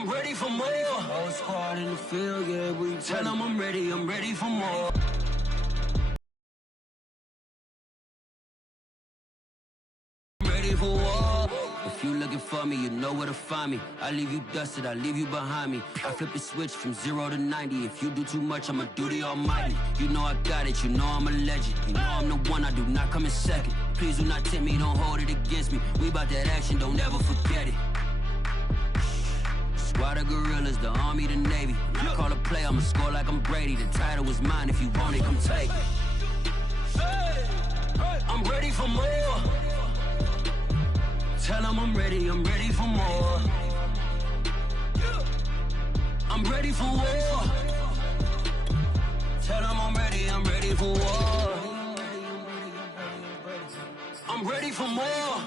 I'm ready for more. Whole squad in the field, yeah, we tell them I'm ready for more. Ready for war. If you looking for me, you know where to find me. I leave you dusted, I leave you behind me. I flip the switch from 0 to 90. If you do too much, I'ma do the almighty. You know I got it, you know I'm a legend. You know I'm the one, I do not come in second. Please do not tempt me, don't hold it against me. We about that action, don't ever forget it. Squad of gorillas, the army, the navy. When I call a play, I'ma score like I'm Brady. The title is mine, if you want it, come take it. I'm ready for more. Tell them I'm ready for more. I'm ready for war. Tell them I'm ready for war. I'm ready for more.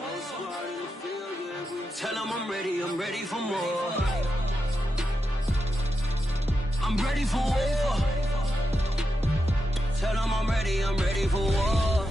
Tell them I'm ready for more. I'm ready for war. Tell them I'm ready for war.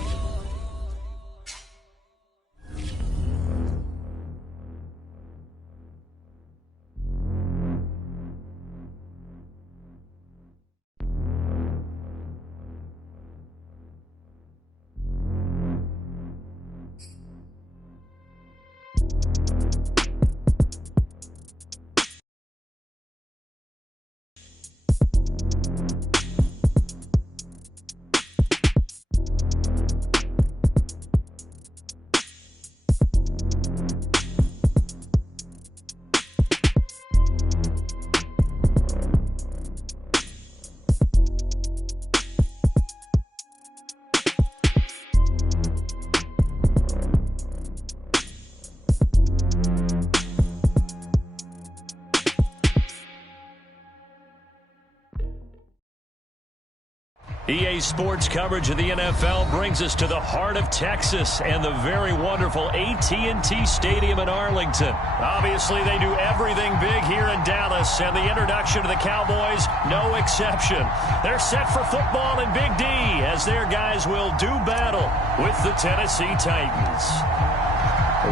EA Sports coverage of the NFL brings us to the heart of Texas and the very wonderful AT&T Stadium in Arlington. Obviously, they do everything big here in Dallas, and the introduction to the Cowboys, no exception. They're set for football in Big D as their guys will do battle with the Tennessee Titans.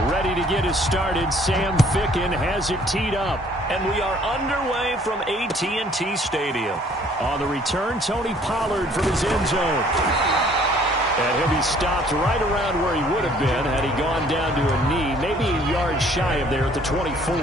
Ready to get us started, Sam Ficken has it teed up. And we are underway from AT&T Stadium. On the return, Tony Pollard from his end zone. And he'll be stopped right around where he would have been had he gone down to a knee, maybe a yard shy of there at the 24.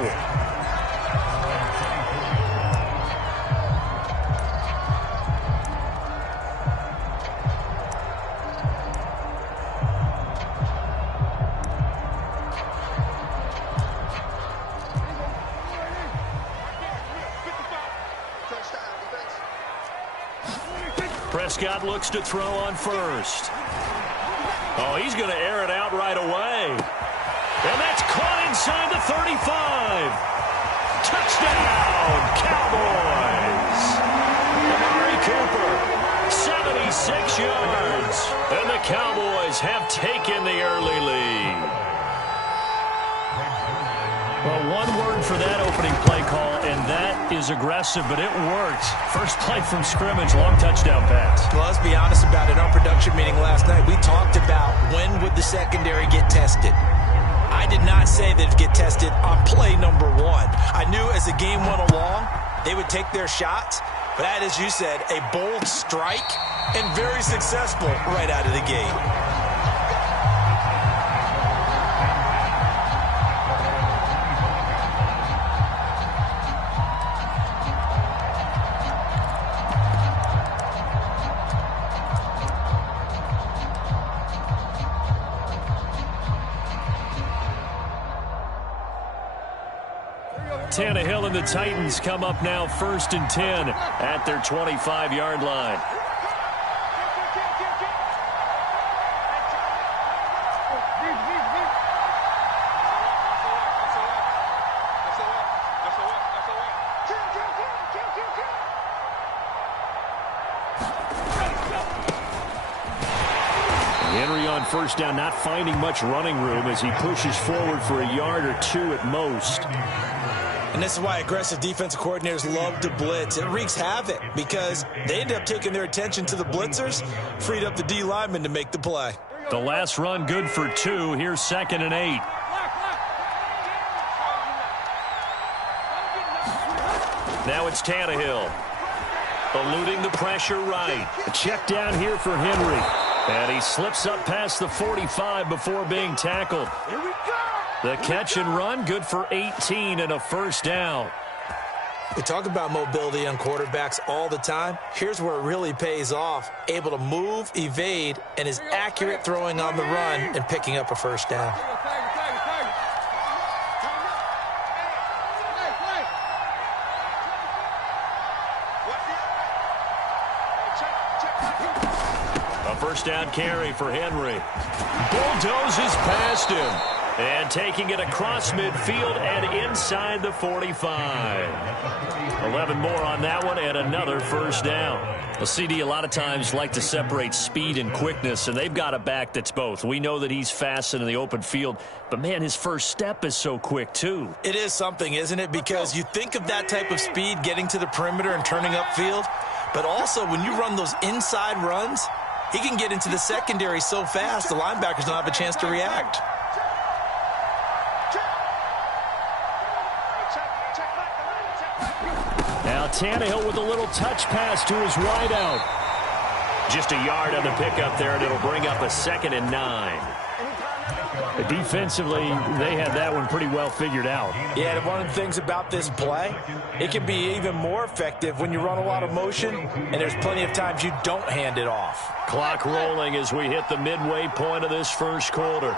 Prescott looks to throw on first. Oh, he's going to air it out right away. And that's caught inside the 35. Touchdown, Cowboys. Amari Cooper, 76 yards. And the Cowboys have taken the early lead. Well, one word for that opening play call, and that is aggressive, but it worked. First play from scrimmage, long touchdown pass. Well, let's be honest about it. In our production meeting last night, we talked about when would the secondary get tested. I did not say they'd get tested on play number one. I knew as the game went along, they would take their shots. But that, as you said, a bold strike and very successful right out of the gate. Tannehill and the Titans come up now 1st and 10 at their 25-yard line. Henry on first down, not finding much running room as he pushes forward for a yard or two at most. And this is why aggressive defensive coordinators love to blitz. It wreaks havoc because they end up taking their attention to the blitzers, freed up the D lineman to make the play. The last run good for 2. Here's 2nd and 8. Now it's Tannehill. Eluding the pressure right. A check down here for Henry. And he slips up past the 45 before being tackled. Here we go. The catch and run, good for 18 and a first down. We talk about mobility on quarterbacks all the time. Here's where it really pays off. Able to move, evade, and is accurate throwing on the run and picking up a first down. A first down carry for Henry. Bulldozes past him. And taking it across midfield and inside the 45. 11 more on that one and another first down. Well, CD, a lot of times like to separate speed and quickness, and they've got a back that's both. We know that he's fast in the open field, but, man, his first step is so quick, too. It is something, isn't it? Because you think of that type of speed getting to the perimeter and turning upfield, but also when you run those inside runs, he can get into the secondary so fast the linebackers don't have a chance to react. Now Tannehill with a little touch pass to his wideout. Just a yard on the pickup there, and it'll bring up a 2nd and 9. Defensively, they had that one pretty well figured out. Yeah, and one of the things about this play, it can be even more effective when you run a lot of motion, and there's plenty of times you don't hand it off. Clock rolling as we hit the midway point of this first quarter.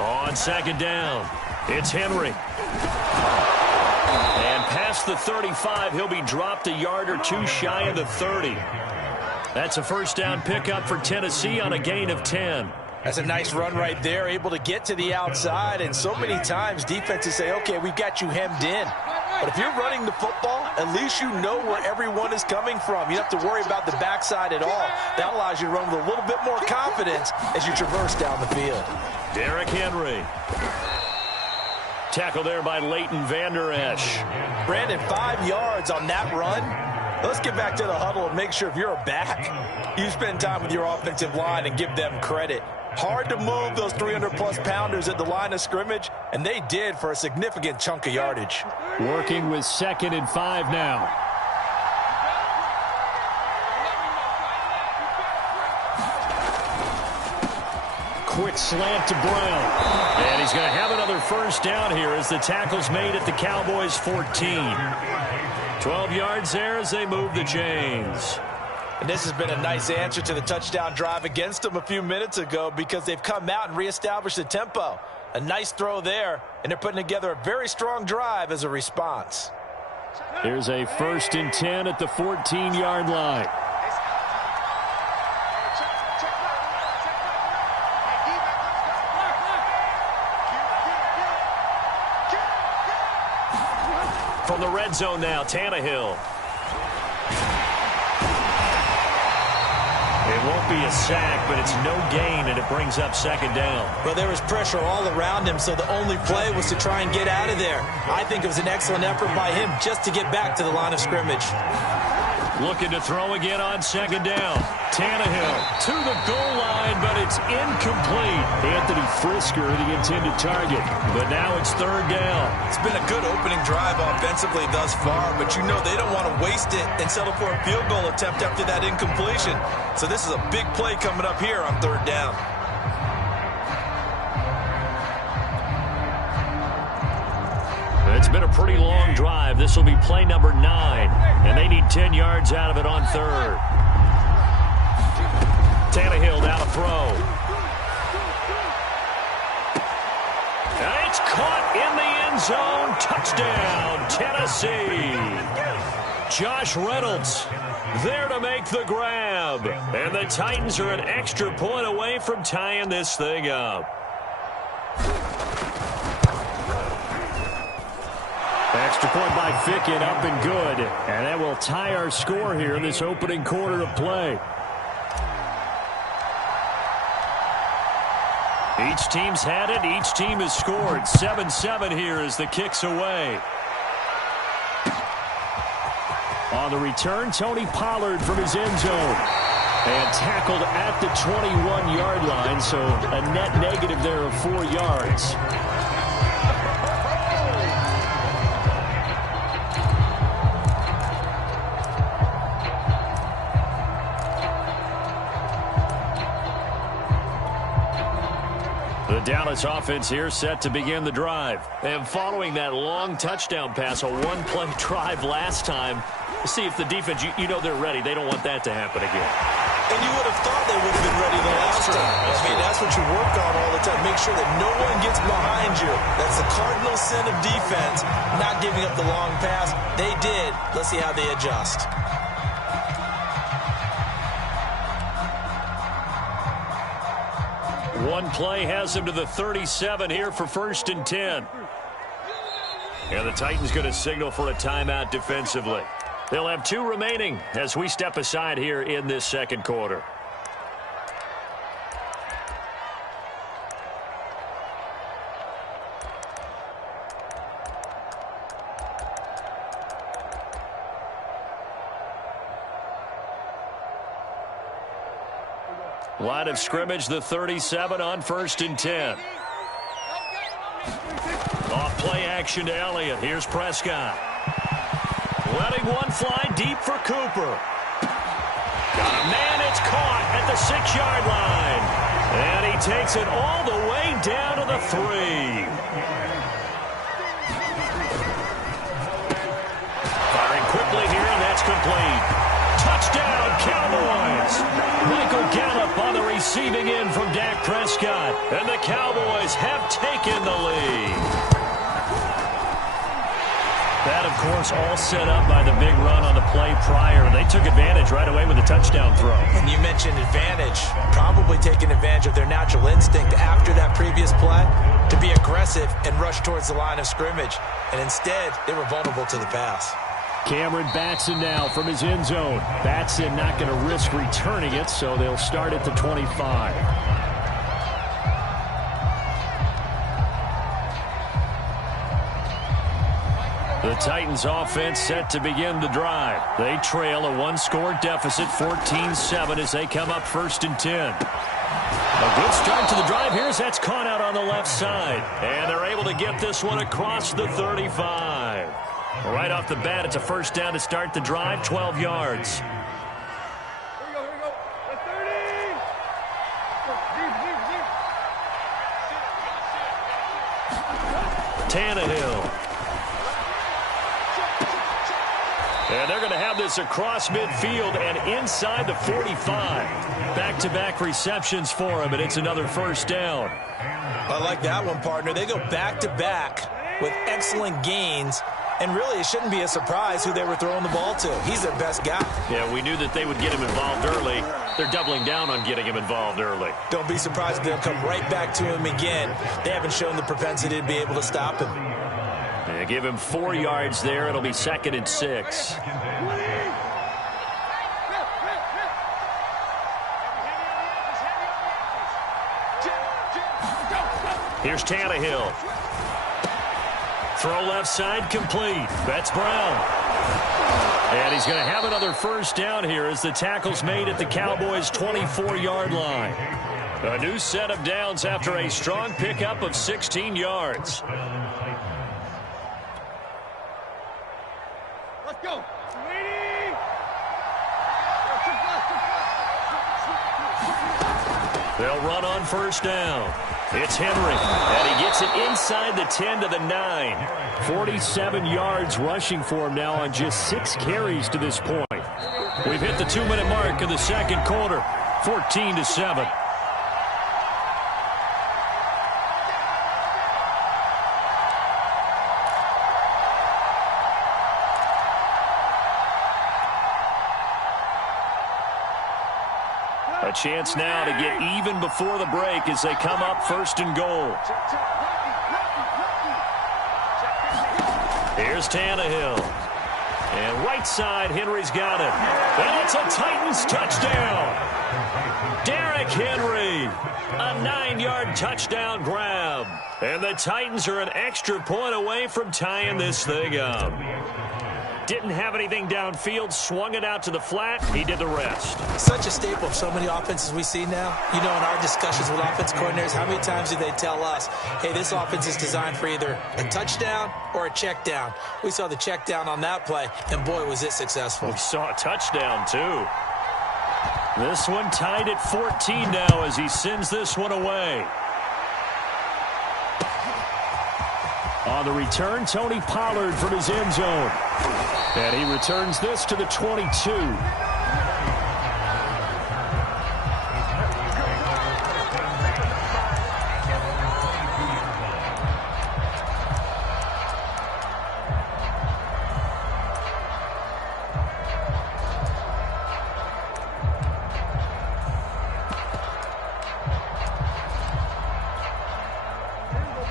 On 2nd down, it's Henry. And past the 35, he'll be dropped a yard or two shy of the 30. That's a first down pickup for Tennessee on a gain of 10. That's a nice run right there, able to get to the outside. And so many times defenses say, okay, we got you hemmed in. But if you're running the football, at least you know where everyone is coming from. You don't have to worry about the backside at all. That allows you to run with a little bit more confidence as you traverse down the field. Derrick Henry. Tackle there by Leighton Vander Esch. Brandon, 5 yards on that run. Let's get back to the huddle and make sure if you're a back, you spend time with your offensive line and give them credit. Hard to move those 300-plus pounders at the line of scrimmage, and they did for a significant chunk of yardage. Working with 2nd and 5 now. Quick slant to Brown. And he's going to have another first down here as the tackle's made at the Cowboys' 14. 12 yards there as they move the chains. And this has been a nice answer to the touchdown drive against them a few minutes ago because they've come out and reestablished the tempo. A nice throw there, and they're putting together a very strong drive as a response. Here's a 1st and 10 at the 14-yard line. From the red zone now, Tannehill. It won't be a sack, but it's no gain, and it brings up 2nd down. Well, there was pressure all around him, so the only play was to try and get out of there. I think it was an excellent effort by him just to get back to the line of scrimmage. Looking to throw again on 2nd down. Tannehill to the goal line, but it's incomplete. Anthony Frisker, the intended target. But now it's 3rd down. It's been a good opening drive offensively thus far, but you know they don't want to waste it and settle for a field goal attempt after that incompletion. So this is a big play coming up here on 3rd down. It's been a pretty long drive. This will be play number 9, and they need 10 yards out of it on 3rd. Tannehill down to throw. And it's caught in the end zone. Touchdown, Tennessee. Josh Reynolds there to make the grab. And the Titans are an extra point away from tying this thing up. Extra point by Ficken, up and good. And that will tie our score here in this opening quarter of play. Each team's had it. Each team has scored. 7-7 here as the kick's away. On the return, Tony Pollard from his end zone. And tackled at the 21-yard line, so a net negative there of 4 yards. Dallas offense here set to begin the drive. And following that long touchdown pass, a one-play drive last time, see if the defense, you know they're ready. They don't want that to happen again. And you would have thought they would have been ready the last time. I mean, that's what you work on all the time. Make sure that no one gets behind you. That's the cardinal sin of defense, not giving up the long pass. They did. Let's see how they adjust. One play has him to the 37 here for 1st and 10. And the Titans going to signal for a timeout defensively. They'll have 2 remaining as we step aside here in this second quarter. Line of scrimmage, the 37 on 1st and 10. Off play action to Elliott. Here's Prescott. Letting one fly deep for Cooper. Got a man, it's caught at the 6-yard line. And he takes it all the way down to the 3. Firing quickly here, and that's complete. Touchdown, Cowboys! Michael Gallup on the receiving end from Dak Prescott. And the Cowboys have taken the lead. That, of course, all set up by the big run on the play prior. They took advantage right away with a touchdown throw. And you mentioned advantage. Probably taking advantage of their natural instinct after that previous play to be aggressive and rush towards the line of scrimmage. And instead, they were vulnerable to the pass. Cameron Batson now from his end zone. Batson not going to risk returning it, so they'll start at the 25. The Titans offense set to begin the drive. They trail a one-score deficit, 14-7, as they come up 1st and 10. A good start to the drive here as that's caught out on the left side. And they're able to get this one across the 35. Right off the bat, it's a first down to start the drive, 12 yards. Here we go. That's 30. Tannehill. And they're going to have this across midfield and inside the 45. Back-to-back receptions for him, and it's another first down. I like that one, partner. They go back-to-back with excellent gains. And really, it shouldn't be a surprise who they were throwing the ball to. He's their best guy. Yeah, we knew that they would get him involved early. They're doubling down on getting him involved early. Don't be surprised if they'll come right back to him again. They haven't shown the propensity to be able to stop him. They give him 4 yards there. It'll be 2nd and 6. Here's Tannehill. Throw left side complete. That's Brown. And he's going to have another first down here as the tackle's made at the Cowboys' 24-yard line. A new set of downs after a strong pickup of 16 yards. Let's go. They'll run on first down. It's Henry, and he gets it inside the 10 to the 9. 47 yards rushing for him now on just 6 carries to this point. We've hit the 2-minute mark in the second quarter, 14-7. A chance now to get even before the break as they come up 1st and goal. Here's Tannehill. And right side, Henry's got it. And it's a Titans touchdown. Derrick Henry, a 9-yard touchdown grab. And the Titans are an extra point away from tying this thing up. Didn't have anything downfield, swung it out to the flat. He did the rest. Such a staple of so many offenses we see now. You know, in our discussions with offense coordinators, how many times do they tell us, hey, this offense is designed for either a touchdown or a check down. We saw the check down on that play, and boy, was it successful. We saw a touchdown, too. This one tied at 14 now as he sends this one away. On the return, Tony Pollard from his end zone. And he returns this to the 22.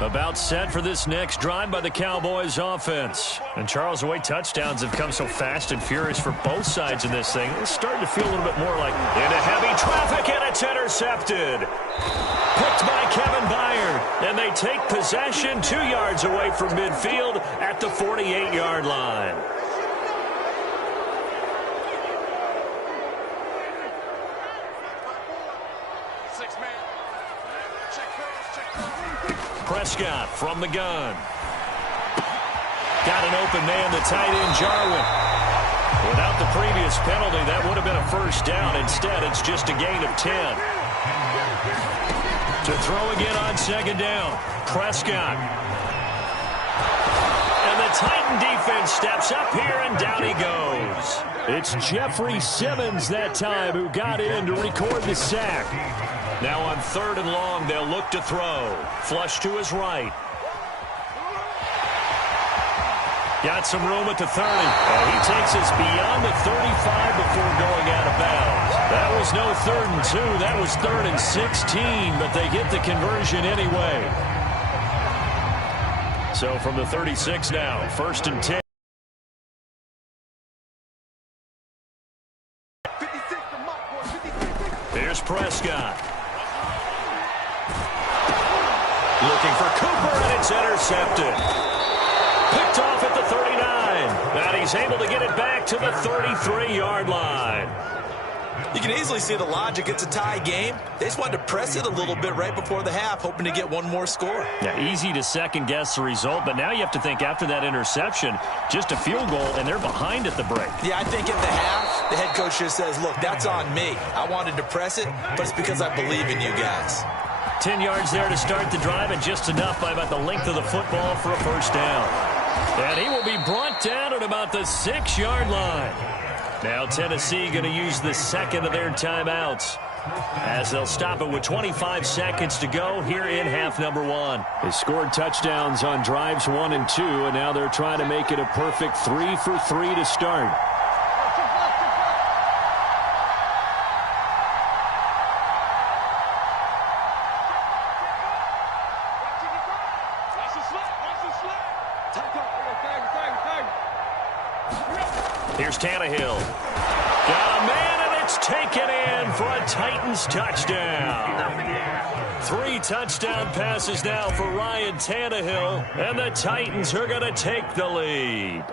About set for this next drive by the Cowboys offense. And Charles, the way touchdowns have come so fast and furious for both sides in this thing, it's starting to feel a little bit more like into heavy traffic, and it's intercepted. Picked by Kevin Byard, and they take possession 2 yards away from midfield at the 48-yard line. Prescott from the gun. Got an open man, the tight end, Jarwin. Without the previous penalty, that would have been a first down. Instead, it's just a gain of 10. To throw again on second down, Prescott. And the Titan defense steps up here, and down he goes. It's Jeffrey Simmons that time who got in to record the sack. Now on 3rd and long, they'll look to throw. Flush to his right. Got some room at the 30. And he takes us beyond the 35 before going out of bounds. That was no 3rd and 2. That was 3rd and 16, but they get the conversion anyway. So from the 36 now, 1st and 10. Here's Prescott. Looking for Cooper, and it's intercepted. Picked off at the 39. And he's able to get it back to the 33-yard line. You can easily see the logic. It's a tie game. They just wanted to press it a little bit right before the half, hoping to get one more score. Yeah, easy to second-guess the result, but now you have to think after that interception, just a field goal, and they're behind at the break. Yeah, I think at the half, the head coach just says, look, that's on me. I wanted to press it, but it's because I believe in you guys. 10 yards there to start the drive, and just enough by about the length of the football for a first down. And he will be brought down at about the 6-yard line. Now Tennessee going to use the second of their timeouts, as they'll stop it with 25 seconds to go here in half number 1. They scored touchdowns on drives 1 and 2, and now they're trying to make it a perfect 3 for 3 to start. Here's Tannehill. Got a man, and it's taken in for a Titans touchdown. 3 touchdown passes now for Ryan Tannehill, and the Titans are going to take the lead.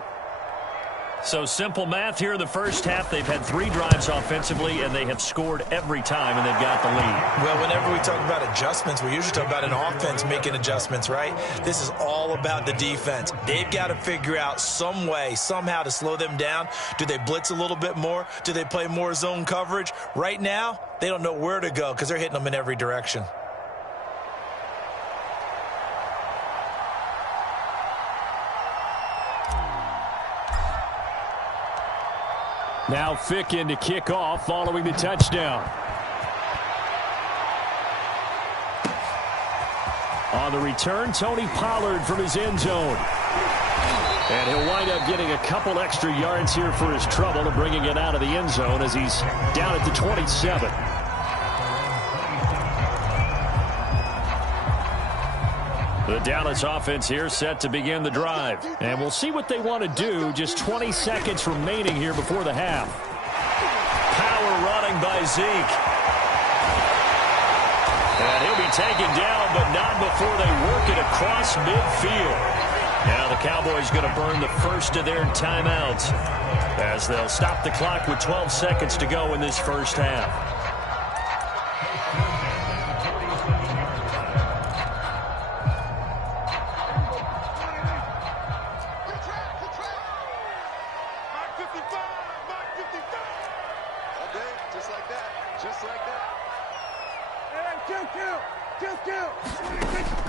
So simple math here in the first half. They've had 3 drives offensively, and they have scored every time, and they've got the lead. Well, whenever we talk about adjustments, we usually talk about an offense making adjustments, right? This is all about the defense. They've got to figure out some way, somehow to slow them down. Do they blitz a little bit more? Do they play more zone coverage? Right now, they don't know where to go because they're hitting them in every direction. Now Ficken to kick off following the touchdown. On the return, Tony Pollard from his end zone. And he'll wind up getting a couple extra yards here for his trouble and bringing it out of the end zone as he's down at the 27. The Dallas offense here set to begin the drive. And we'll see what they want to do. Just 20 seconds remaining here before the half. Power running by Zeke. And he'll be taken down, but not before they work it across midfield. Now the Cowboys going to burn the first of their timeouts as they'll stop the clock with 12 seconds to go in this first half.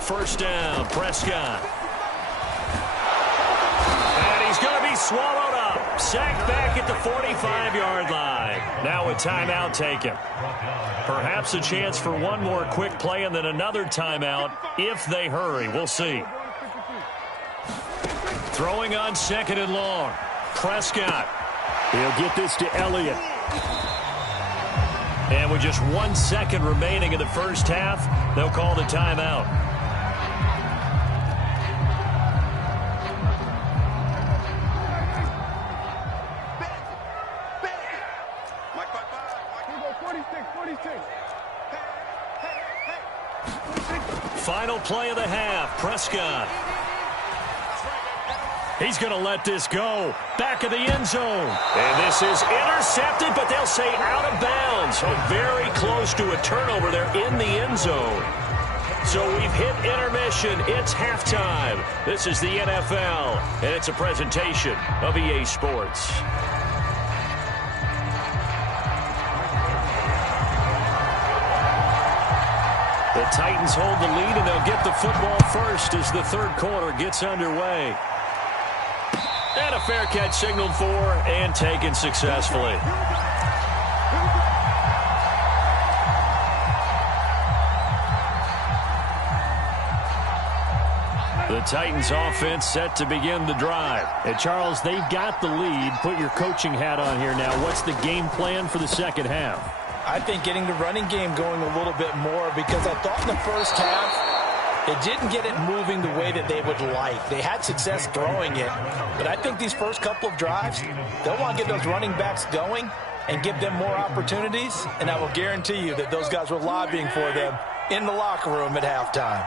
First down, Prescott. swallowed up. Sacked back at the 45-yard line. Now a timeout taken. Perhaps a chance for one more quick play and then another timeout if they hurry. We'll see. Throwing on 2nd and long. Prescott. He'll get this to Elliott. And with just 1 second remaining in the first half, they'll call the timeout. Final play of the half. Prescott. He's going to let this go. Back of the end zone. And this is intercepted, but they'll say out of bounds. So very close to a turnover there in the end zone. So we've hit intermission. It's halftime. This is the NFL, and it's a presentation of EA Sports. The Titans hold the lead, and they'll get the football first as the third quarter gets underway. And a fair catch signaled for and taken successfully. The Titans offense set to begin the drive. And Charles, they've got the lead. Put your coaching hat on here now. What's the game plan for the second half? I think getting the running game going a little bit more, because I thought in the first half they didn't get it moving the way that they would like. They had success throwing it, but I think these first couple of drives, they'll want to get those running backs going and give them more opportunities, and I will guarantee you that those guys were lobbying for them in the locker room at halftime.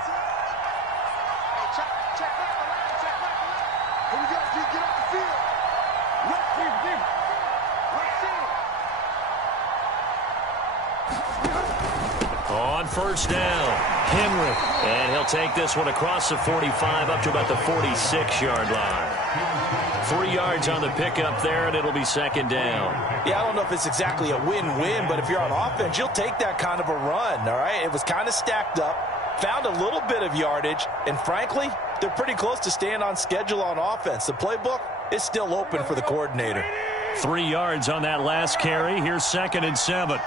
On first down, Henry. And he'll take this one across the 45 up to about the 46-yard line. 3 yards on the pickup there, and it'll be second down. Yeah, I don't know if it's exactly a win-win, but if you're on offense, you'll take that kind of a run, all right? It was kind of stacked up, found a little bit of yardage, and frankly, they're pretty close to staying on schedule on offense. The playbook is still open for the coordinator. 3 yards on that last carry. Here's 2nd and 7.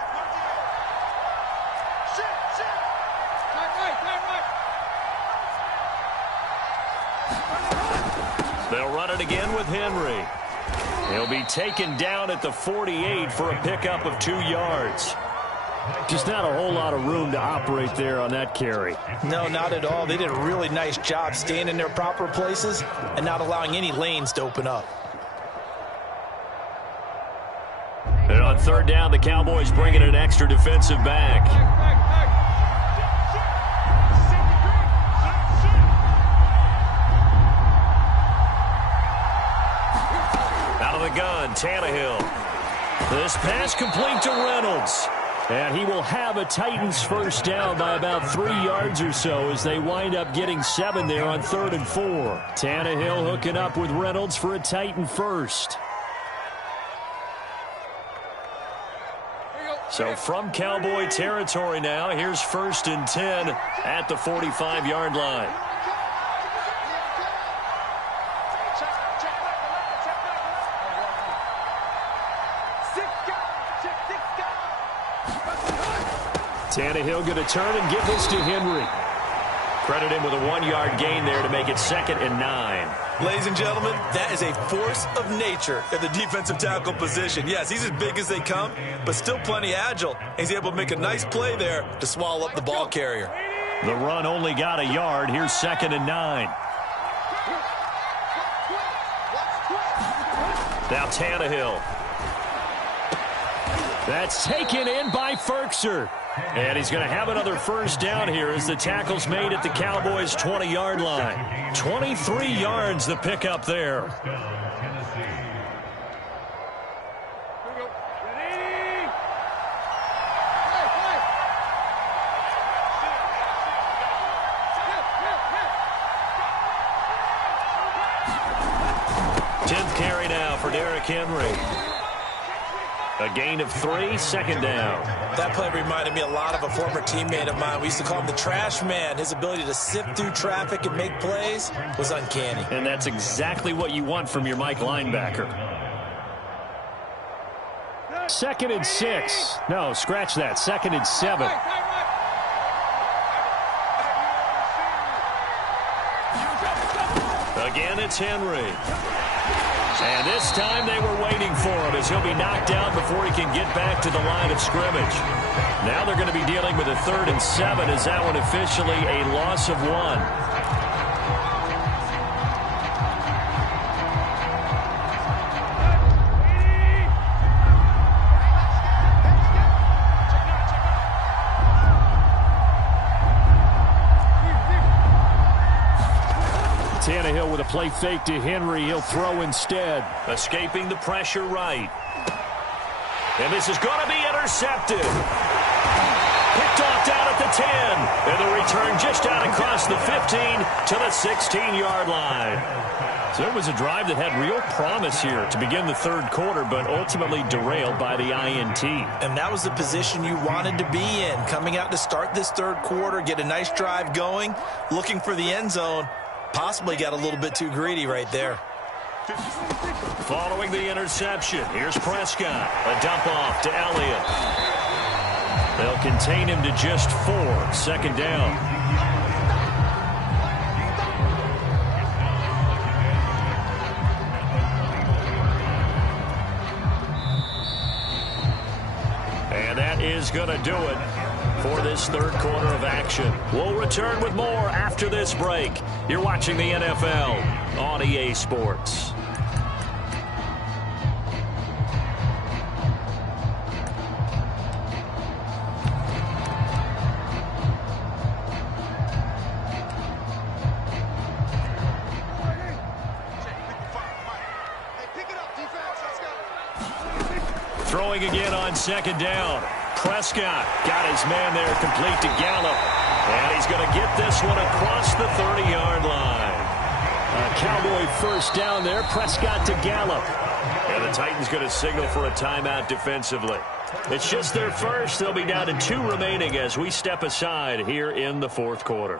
They'll run it again with Henry. He'll be taken down at the 48 for a pickup of 2 yards. Just not a whole lot of room to operate there on that carry. No, not at all. They did a really nice job staying in their proper places and not allowing any lanes to open up. And on third down, the Cowboys bring in an extra defensive back. Out of the gun, Tannehill. This pass complete to Reynolds. And he will have a Titans first down by about 3 yards or so as they wind up getting 7 there on 3rd and 4. Tannehill hooking up with Reynolds for a Titan first. So from Cowboy territory now, here's 1st and 10 at the 45-yard line. Tannehill going to turn and give this to Henry. Credit him with a 1-yard gain there to make it 2nd and 9. Ladies and gentlemen, that is a force of nature at the defensive tackle position. Yes, he's as big as they come, but still plenty agile. He's able to make a nice play there to swallow up the ball carrier. The run only got a yard. Here's 2nd and 9. Now Tannehill. That's taken in by Ferkser. And he's going to have another first down here as the tackle's made at the Cowboys' 20-yard line. 23 yards the pickup there. Tenth carry now for Derrick Henry. A gain of 3, second down. That play reminded me a lot of a former teammate of mine. We used to call him the trash man. His ability to sift through traffic and make plays was uncanny. And that's exactly what you want from your Mike linebacker. 2nd and 6. No, scratch that. 2nd and 7. Again, it's Henry. And this time they were waiting for him as he'll be knocked down before he can get back to the line of scrimmage. Now they're going to be dealing with a 3rd and 7 as that one officially a loss of 1. Tannehill with a play fake to Henry. He'll throw instead. Escaping the pressure right. And this is going to be intercepted. Picked off down at the 10. And the return just out across the 15 to the 16-yard line. So it was a drive that had real promise here to begin the 3rd quarter, but ultimately derailed by the INT. And that was the position you wanted to be in. Coming out to start this 3rd quarter, get a nice drive going, looking for the end zone. Possibly got a little bit too greedy right there. Following the interception, here's Prescott. A dump off to Elliott. They'll contain him to just 4. 2nd down. And that is going to do it for this 3rd quarter of action. We'll return with more after this break. You're watching the NFL on EA Sports. Throwing again on 2nd down. Prescott got his man there complete to Gallup. And he's going to get this one across the 30-yard line. A Cowboy 1st down there. Prescott to Gallup. And the Titans going to signal for a timeout defensively. It's just their first. They'll be down to 2 remaining as we step aside here in the 4th quarter.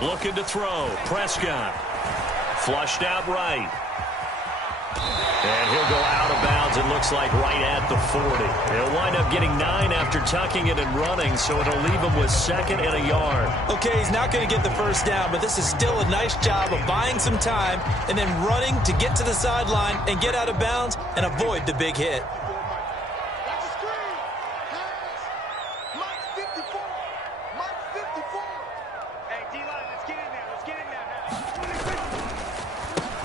Looking to throw. Prescott. Flushed out right. And he'll go out of bounds, it looks like, right at the 40. He'll wind up getting 9 after tucking it and running, so it'll leave him with 2nd and a yard. Okay, he's not going to get the 1st down, but this is still a nice job of buying some time and then running to get to the sideline and get out of bounds and avoid the big hit.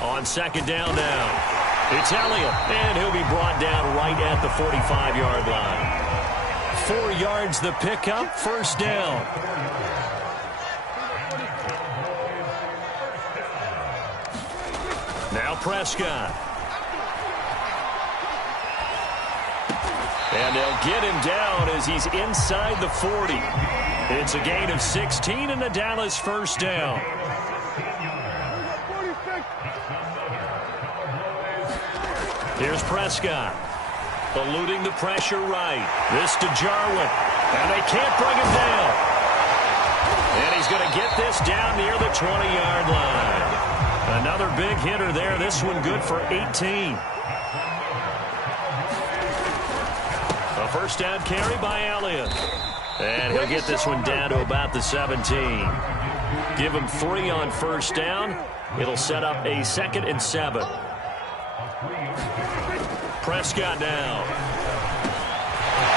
On 2nd down now. It's Elliott, and he'll be brought down right at the 45-yard line. 4 yards the pickup, 1st down. Now Prescott. And they'll get him down as he's inside the 40. It's a gain of 16 and the Dallas 1st down. Here's Prescott, eluding the pressure right. This to Jarwin, and they can't bring him down. And he's going to get this down near the 20-yard line. Another big hitter there, this one good for 18. A 1st down carry by Elliott. And he'll get this one down to about the 17. Give him 3 on 1st down. It'll set up a 2nd and 7. Prescott now.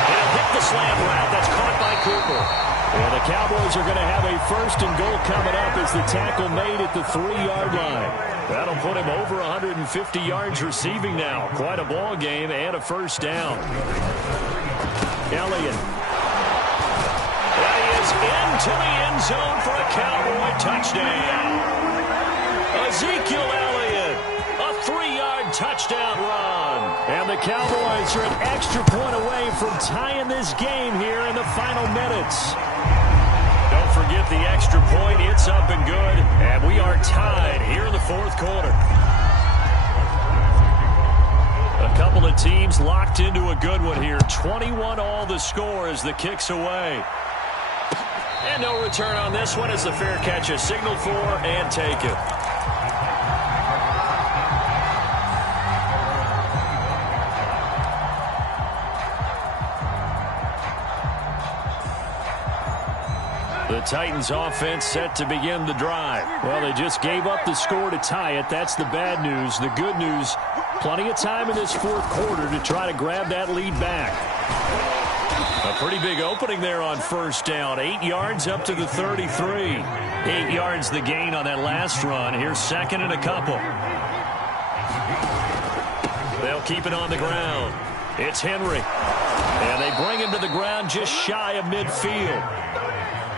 He'll hit the slant route. That's caught by Cooper. And the Cowboys are going to have a 1st and goal coming up as the tackle made at the 3-yard line. That'll put him over 150 yards receiving now. Quite a ball game and a 1st down. Elliott. That is into the end zone for a Cowboy touchdown. Ezekiel Elliott 3-yard touchdown run. And the Cowboys are an extra point away from tying this game here in the final minutes. Don't forget the extra point. It's up and good. And we are tied here in the fourth quarter. A couple of teams locked into a good one here. 21 all the score as the kick's away. And no return on this one as the fair catch is signaled for and taken. The Titans offense set to begin the drive. Well, they just gave up the score to tie it. That's the bad news. The good news, plenty of time in this fourth quarter to try to grab that lead back. A pretty big opening there on first down. 8 yards up to the 33. 8 yards the gain on that last run. Here's second and a couple. They'll keep it on the ground. It's Henry. And they bring him to the ground just shy of midfield.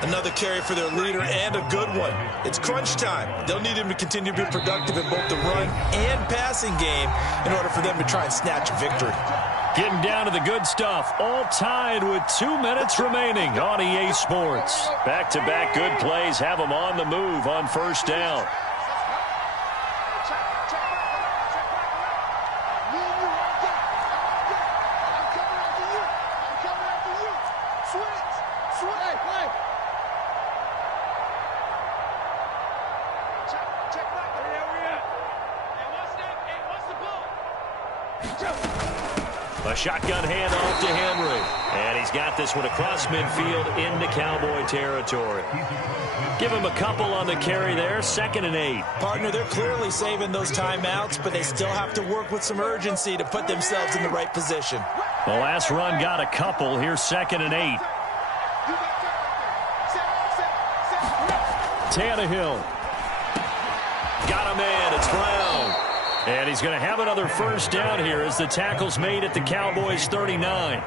Another carry for their leader and a good one. It's crunch time. They'll need him to continue to be productive in both the run and passing game in order for them to try and snatch a victory. Getting down to the good stuff. All tied with 2 minutes remaining on EA Sports. Back-to-back good plays have them on the move on first down. A shotgun handoff to Henry. And he's got this one across midfield into Cowboy territory. Give him a couple on the carry there. 2nd and 8. Partner, they're clearly saving those timeouts, but they still have to work with some urgency to put themselves in the right position. The last run got a couple. Here's 2nd and 8. Tannehill. Got him in. It's Brown. And he's going to have another first down here as the tackle's made at the Cowboys 39.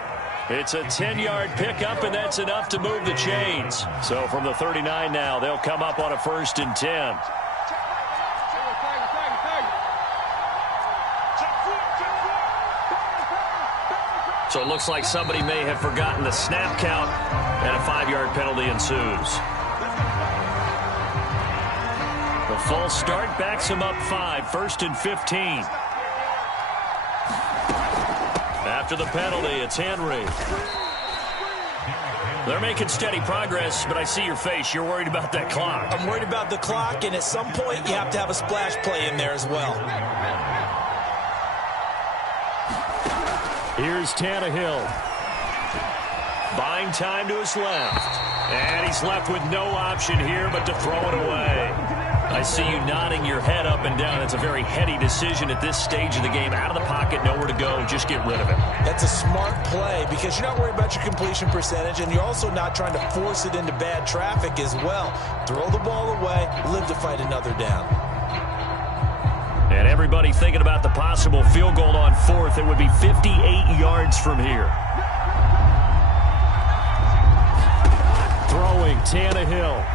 It's a 10-yard pickup, and that's enough to move the chains. So from the 39 now, they'll come up on a 1st and 10. So it looks like somebody may have forgotten the snap count, and a 5-yard penalty ensues. The false start backs him up 5, 1st and 15. After the penalty, it's Henry. They're making steady progress, but I see your face. You're worried about that clock. I'm worried about the clock, and at some point, you have to have a splash play in there as well. Here's Tannehill. Buying time to his left. And he's left with no option here but to throw it away. I see you nodding your head up and down. It's a very heady decision at this stage of the game. Out of the pocket, nowhere to go. Just get rid of it. That's a smart play because you're not worried about your completion percentage, and you're also not trying to force it into bad traffic as well. Throw the ball away, live to fight another down. And everybody thinking about the possible field goal on 4th. It would be 58 yards from here. Throwing Tannehill.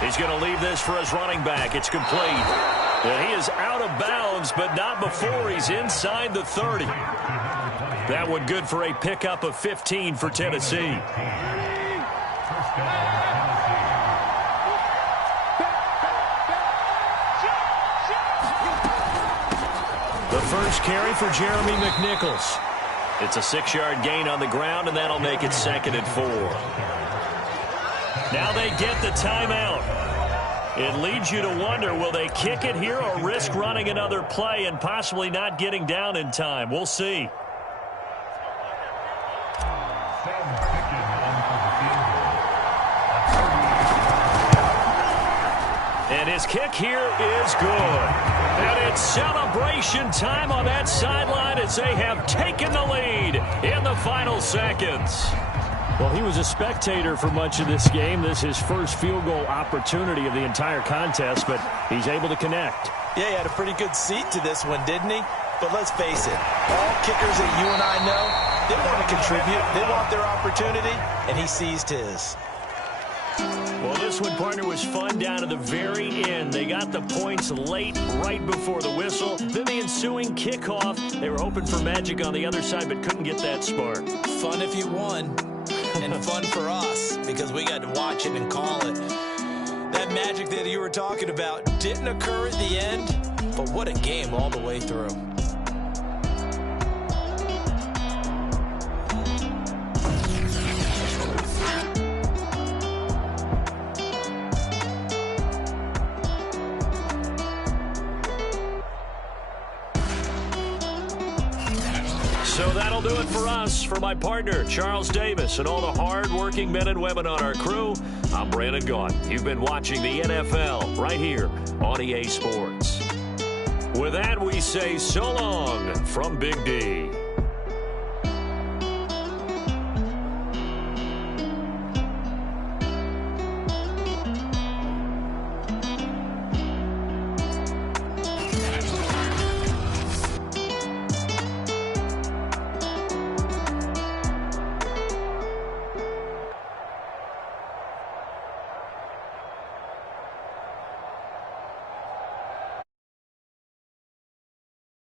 He's going to leave this for his running back. It's complete. And he is out of bounds, but not before he's inside the 30. That one good for a pickup of 15 for Tennessee. The first carry for Jeremy McNichols. It's a 6-yard gain on the ground, and that'll make it 2nd and 4. Now they get the timeout. It leads you to wonder, will they kick it here or risk running another play and possibly not getting down in time? We'll see. And his kick here is good. And it's celebration time on that sideline as they have taken the lead in the final seconds. Well, he was a spectator for much of this game. This is his first field goal opportunity of the entire contest, but he's able to connect. Yeah, he had a pretty good seat to this one, didn't he? But let's face it, all kickers that you and I know, they want to contribute. They want their opportunity, and he seized his. Well, this This one, partner, was fun down to the very end. They got the points late, right before the whistle. Then the ensuing kickoff. They were hoping for magic on the other side, but couldn't get that spark. Fun if you won, and fun for us, because we got to watch it and call it. That magic that you were talking about didn't occur at the end, but what a game all the way through. So that'll do it for us. For my partner, Charles Davis, and all the hard-working men and women on our crew, I'm Brandon Gaughan. You've been watching the NFL right here on EA Sports. With that, we say so long from Big D.